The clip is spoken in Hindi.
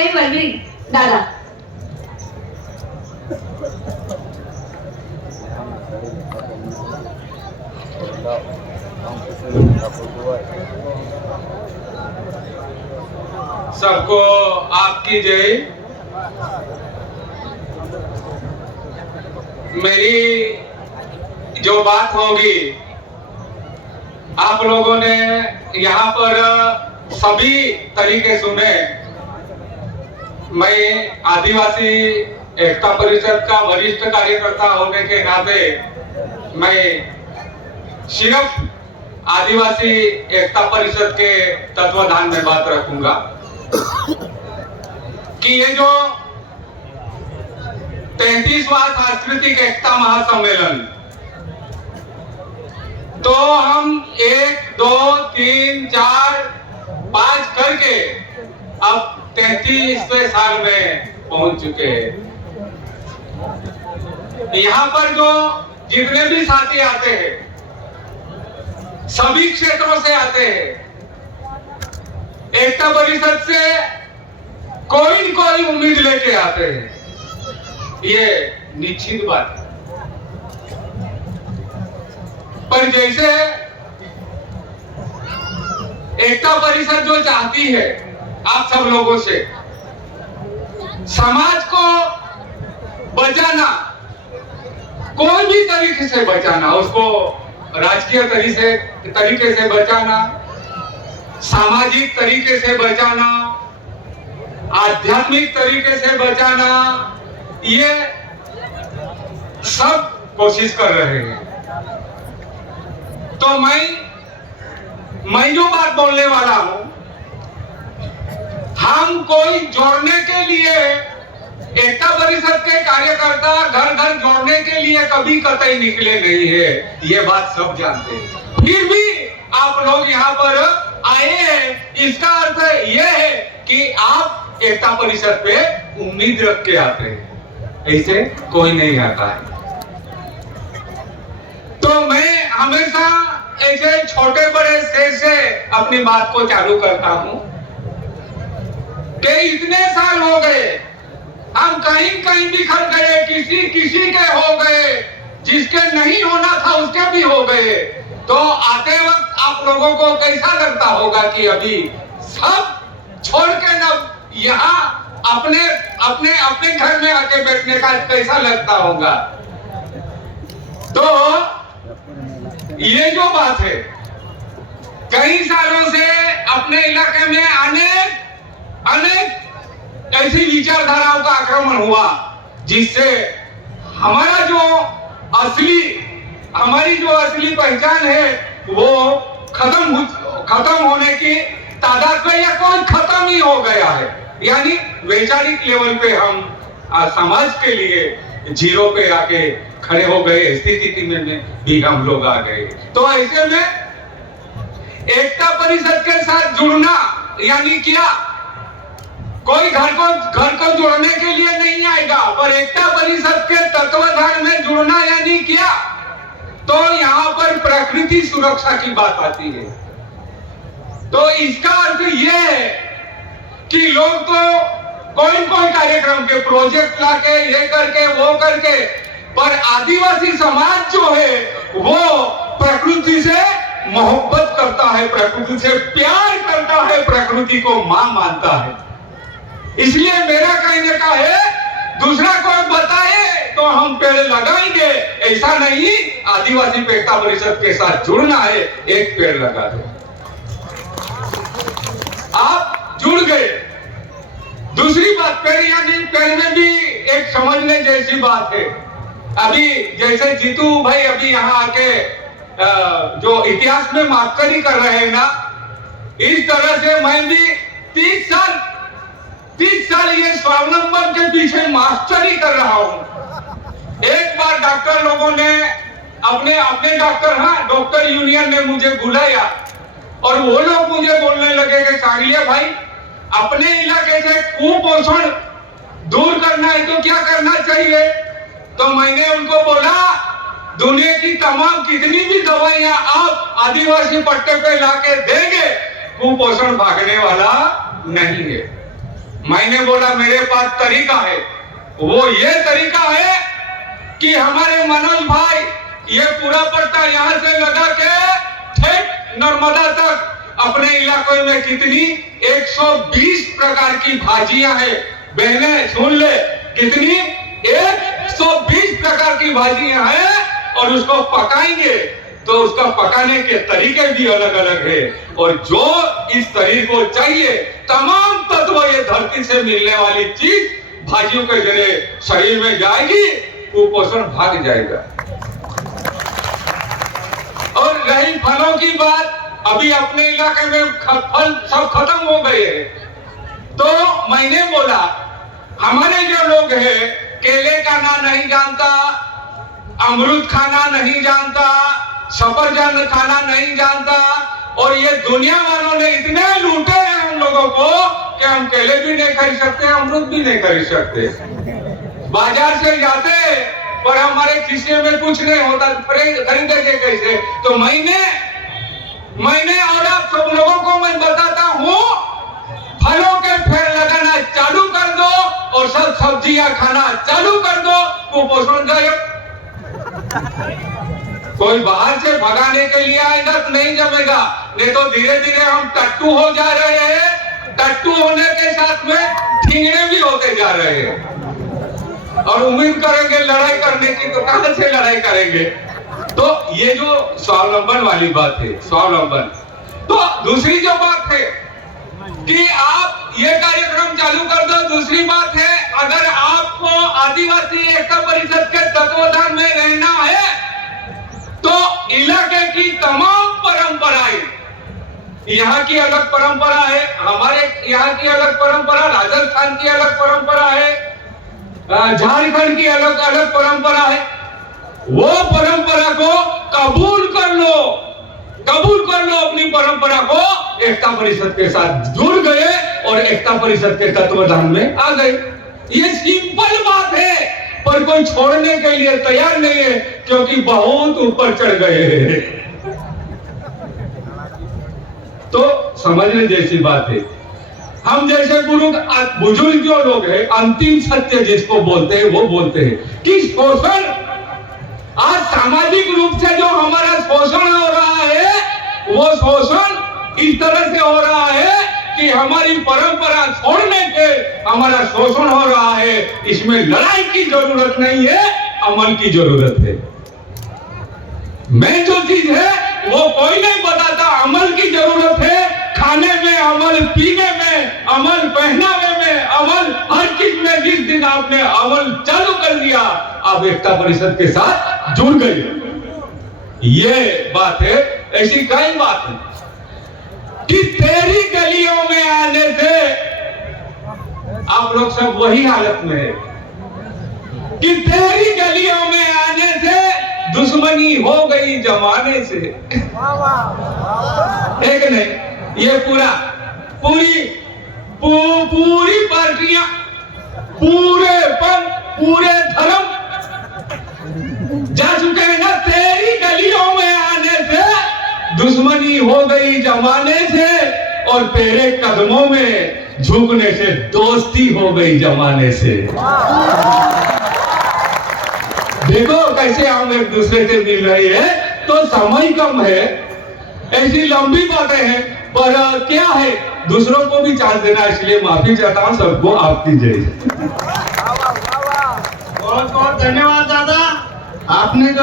भाई वल्वी दादा। सबको आपकी जय। मेरी जो बात होगी, आप लोगों ने यहाँ पर सभी तरीके सुने। मैं आदिवासी एकता परिषद का वरिष्ठ कार्यकर्ता होने के नाते मैं सिर्फ आदिवासी एकता परिषद के तत्वाधान में बात रखूंगा कि ये जो 33वां सांस्कृतिक एकता महासम्मेलन, तो हम 1, 2, 3, 4, 5 करके अब 33वें साल में पहुंच चुके हैं। यहाँ पर जो जितने भी साथी आते हैं, सभी क्षेत्रों से आते हैं। एकता परिषद से कोई न कोई उम्मीद लेके आते हैं, ये निश्चित बात है। पर जैसे एकता परिषद जो चाहती है आप सब लोगों से, समाज को बचाना, कोई भी तरीके से बचाना, उसको राजकीय तरीके से बचाना, सामाजिक तरीके से बचाना, आध्यात्मिक तरीके से बचाना, ये सब कोशिश कर रहे हैं। तो मैं जो बात बोलने वाला हूं, हम कोई जोड़ने के लिए, एकता परिषद के कार्यकर्ता घर घर जोड़ने के लिए कभी कतई निकले नहीं है, ये बात सब जानते हैं। फिर भी आप लोग यहाँ पर आए हैं, इसका अर्थ ये है कि आप एकता परिषद पे उम्मीद रख के आते हैं, ऐसे कोई नहीं आता है। तो मैं हमेशा ऐसे छोटे बड़े से अपनी बात को चालू करता हूं कि इतने साल हो गए, हम कहीं कहीं बिखर गए, किसी के हो गए, जिसके नहीं होना था उसके भी हो गए। तो आते वक्त आप लोगों को कैसा लगता होगा कि अभी सब छोड़ के ना यहाँ अपने अपने अपने घर में आके बैठने का कैसा लगता होगा। तो ये जो बात है, कई सालों से अपने इलाके में अनेक ऐसी विचारधाराओं का आक्रमण हुआ, जिससे हमारी जो असली पहचान है वो खत्म होने की तादाद में, या कोई खत्म ही हो गया है। यानी वैचारिक लेवल पे हम समाज के लिए जीरो पे आके खड़े हो गए, स्थिति में भी हम लोग आ गए। तो ऐसे में एकता परिषद के साथ जुड़ना यानी क्या, कोई घर को जोड़ने के लिए नहीं आएगा, पर एकता परिषद के तत्वाधान में जुड़ना यानी क्या, तो यहाँ पर प्रकृति सुरक्षा की बात आती है। तो इसका अर्थ यह है कि लोग तो कोई कार्यक्रम के प्रोजेक्ट लाके, ये करके वो करके, पर आदिवासी समाज जो है वो प्रकृति से मोहब्बत करता है, प्रकृति से प्यार करता है, प्रकृति को मां मानता है। इसलिए मेरा कहने का है, दूसरा कोई बताए तो हम पेड़ लगाएंगे, ऐसा नहीं। आदिवासी एकता परिषद के साथ जुड़ना है, एक पेड़ लगा दो। आप जुड़ गए। दूसरी बात, पेड़ यानी पेड़ में भी एक समझने जैसी बात है। अभी जैसे जीतू भाई अभी यहाँ आके जो इतिहास में मास्टरी कर रहे हैं ना, इस तरह से मैं भी 30 साल ये स्वावलंबन के पीछे मास्टरी कर रहा हूं। एक बार डॉक्टर लोगों ने अपने डॉक्टर यूनियन ने मुझे बुलाया और वो लोग मुझे बोलने लगे कि सांगलिया भाई, अपने इलाके से कुपोषण दूर करना है तो क्या करना चाहिए। तो मैंने उनको बोला, दुनिया की तमाम कितनी भी दवाइयां आप आदिवासी पट्टे पे लाके देंगे, कुपोषण भागने वाला नहीं है। मैंने बोला मेरे पास तरीका है, वो ये तरीका है कि हमारे मनोज भाई ये पूरा पट्टा यहाँ से लगा के ठेठ नर्मदा तक अपने इलाके में कितनी 120 प्रकार की भाजियां हैं। बहने सुन ले, कितनी 120 प्रकार की भाजियां हैं और उसको पकाएंगे तो उसका पकाने के तरीके भी अलग अलग है। और जो इस तरीके को चाहिए तमाम तत्व ये धरती से मिलने वाली चीज भाजियों के जरिए शरीर में जाएगी, कुपोषण भाग जाएगा। और रही फलों की बात, अभी अपने इलाके में फल सब खत्म हो गए हैं, तो मैंने बोला हमारे जो लोग हैं केले का नाम नहीं जानता, अमरूद खाना नहीं जानता, सफरजन खाना नहीं जानता, और ये दुनिया वालों ने इतने लूटे हैं हम लोगों को कि हम केले भी नहीं खरीद सकते, अमरूद भी नहीं खरीद सकते। बाजार से जाते पर हमारे खिस्से में कुछ नहीं होता, खरीदेंगे कैसे? तो मैंने और आप सब लोगों को मैं बताता हूँ, फलों के पेड़ लगाना चालू कर दो और सब सब्जियां खाना चालू कर दो, कुपोषण गायब। कोई बाहर से भगाने के लिए आएगा तो नहीं जमेगा, नहीं तो धीरे धीरे हम टट्टू हो जा रहे हैं। टट्टू होने के साथ में ठिंगड़े भी होते जा रहे हैं और उम्मीद करेंगे लड़ाई करने की, तो कहां से लड़ाई करेंगे? तो ये जो स्वावलंबन वाली बात है, स्वावलंबन। तो दूसरी जो बात है कि आप ये कार्यक्रम चालू कर दो। दूसरी बात है, अगर आपको आदिवासी एकता परिषद के तत्वाधान में रहना है तो इलाके की तमाम परंपराएं, यहाँ की अलग परंपरा है, हमारे यहाँ की अलग परंपरा, राजस्थान की अलग परंपरा है, झारखंड की अलग अलग परंपरा है, वो परंपरा को कबूल कर लो अपनी परंपरा को। एकता परिषद के साथ जुड़ गए और एकता परिषद के तत्वाधान में आ गए। ये सिंपल बात है, पर कोई छोड़ने के लिए तैयार नहीं है क्योंकि बहुत ऊपर चढ़ गए हैं। तो समझने जैसी बात है, हम जैसे बुजुर्ग जो लोग हैं, अंतिम सत्य जिसको बोलते हैं वो बोलते हैं कि शोषण, आज सामाजिक रूप से जो हमारा शोषण हो रहा है वो शोषण इस तरह से हो रहा है कि हमारी परंपरा छोड़ने के हमारा शोषण हो रहा है। इसमें लड़ाई की जरूरत नहीं है, अमल की जरूरत है। मैं जो चीज है वो कोई नहीं बताता, अमल की जरूरत है। खाने में अमल, पीने में अमल, पहनावे में अमल, हर चीज में जिस दिन आपने अमल चालू कर दिया आप एकता परिषद के साथ जुड़ गए। ये बात है। ऐसी कई बात है कि तेरी गलियों में आने से आप लोग सब वही हालत में है कि तेरी गलियों में आने से दुश्मनी हो गई जमाने से। एक नहीं, ये पूरी पार्टियां, पूरे पंथ, पूरे धर्म जा चुके हैं ना। तेरी गलियों में आने से दुश्मनी हो गई जमाने से और तेरे कदमों में झुकने से दोस्ती हो गई जमाने से। देखो कैसे हम एक दूसरे से मिल रहे हैं। तो समय कम है, ऐसी लंबी बातें हैं, पर क्या है, दूसरों को भी चांस देना, इसलिए माफी चाहता हूं सबको। आपकी जय। बहुत बहुत धन्यवाद दादा, आपने जो